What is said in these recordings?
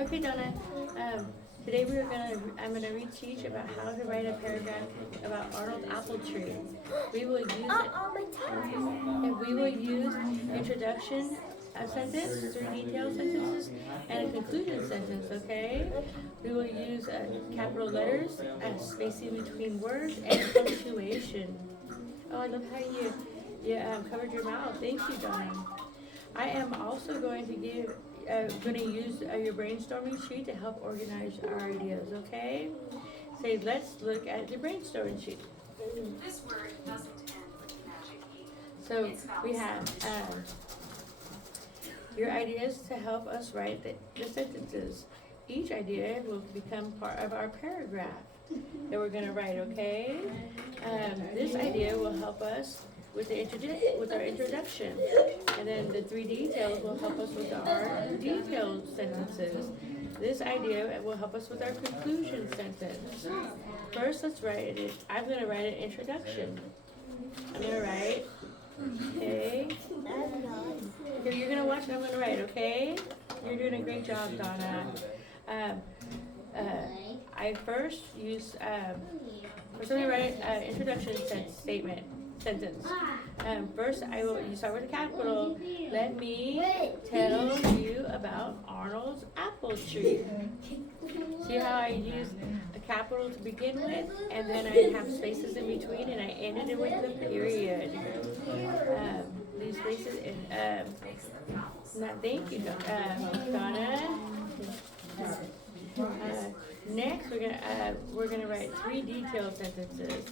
Okay, Donna. Today I'm gonna read to you about how to write a paragraph about Arnold Appletree. We will use and we will use introduction, a sentence, three detailed sentences, and a conclusion sentence. Okay. We will use capital letters, spacing between words, and punctuation. Oh, I love how you covered your mouth. Thank you, Donna. I am also going to use your brainstorming sheet to help organize our ideas, okay? Say, let's look at the brainstorming sheet. This word doesn't end with the magic E. So we have your ideas to help us write the sentences. Each idea will become part of our paragraph that we're going to write, okay? This idea will help us with our introduction, and then the three details will help us with our detailed sentences. This idea will help us with our conclusion sentence. First, let's write it. I'm going to write an introduction. I'm going to write, okay? Here, you're going to watch and I'm going to write, okay? You're doing a great job, Donna. I first use, first let me write an introduction sentence. First, you start with a capital. Let me tell you about Arnold's apple tree. See how I use a capital to begin with, and then I have spaces in between, and I ended it with a period. These spaces in, thank you, Donna. Next, we're gonna write three detailed sentences.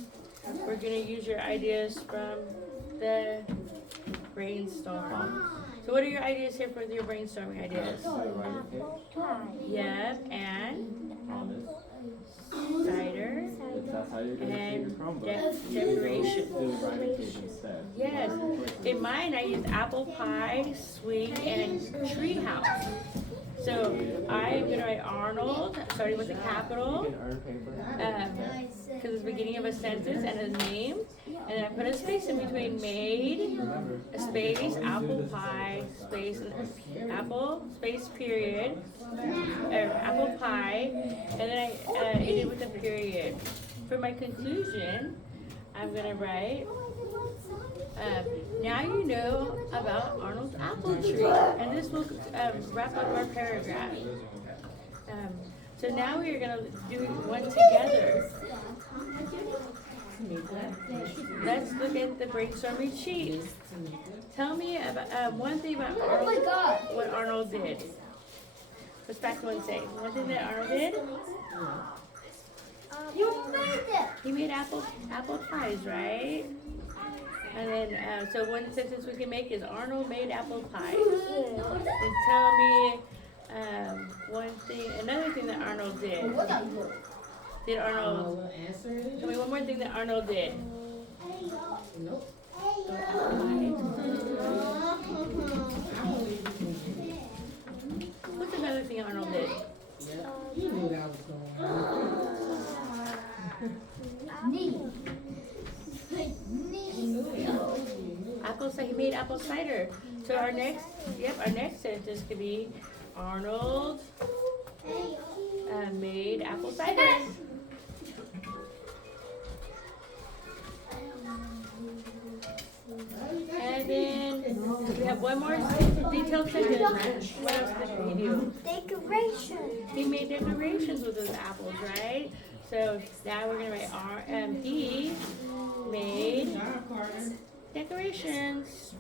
We're gonna use your ideas from the brainstorm. So, what are your ideas here for your brainstorming ideas? Yep, and cider and decoration. Yes, in mine I used apple pie, swing, and treehouse. So I'm gonna write Arnold, starting with a capital, because it's the beginning of a sentence and a name, and then I put a space in between made, a space, apple pie, space, apple, space, period, apple pie, and then I end it with a period. For my conclusion, I'm gonna write, now you know about Arnold's apple tree, and this will wrap up our paragraph. So now we are going to do one together. Let's look at the brainstorming sheet. Tell me about one thing about Arnold, what Arnold did. What's back one say? One thing that Arnold did? He made apple pies, right? And then, so one sentence we can make is Arnold made apple pie. And tell me another thing that Arnold did. Did Arnold? Tell me one more thing that Arnold did. Nope. What's another thing Arnold did? You knew that was going on. Apple cider. He made apple cider. So our next sentence could be Arnold made apple cider. And then we have one more detailed sentence. What else did he do? Decorations. He made decorations with those apples, right? So now we're gonna write he made decorations.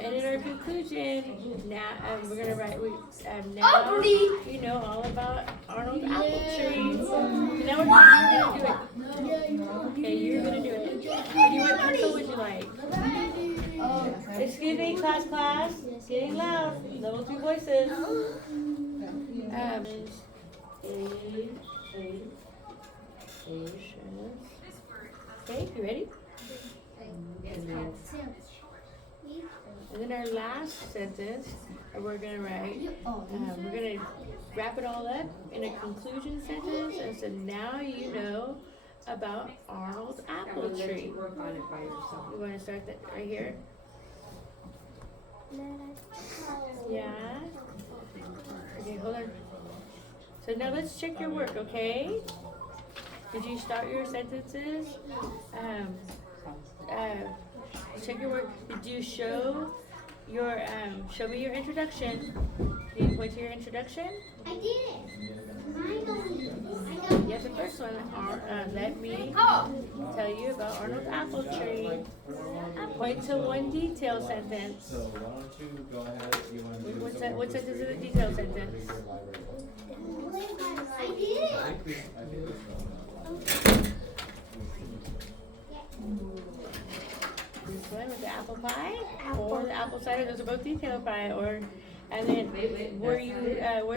And in our conclusion, now we're gonna write. Now you know all about Arnold's apple tree. So now you're gonna do it. Okay, you're gonna do it. What pencil would you like? Excuse me, class. Getting loud. Level 2 voices. Okay, you ready? And then our last sentence, we're gonna write. We're gonna wrap it all up in a conclusion sentence, and so now you know about Arnold's apple tree. You want to start that right here? Yeah. Okay, hold on. So now let's check your work, okay? Did you start your sentences? Check your work. Did you show your show me your introduction? Can you point to your introduction? I did it. Yes, the first one. Let me tell you about Arnold Apple Tree. Point to one detail sentence. So why don't you go ahead, you wanna do What some what sentence is a detail sentence? I did it. I think we This one with the apple pie or the apple cider. Those are both detail pie. Or and then where's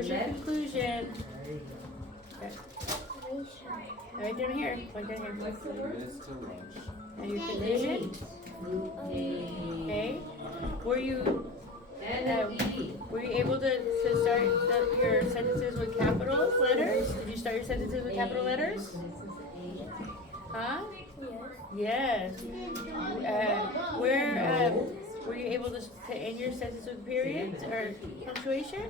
your conclusion? Okay. Right down here. Point down here. 3 minutes till lunch. And your conclusion. Okay. Were you able to start your sentences with capital letters? Did you start your sentences with capital letters? Huh? Yes. Were you able to end your sentences with periods or punctuation?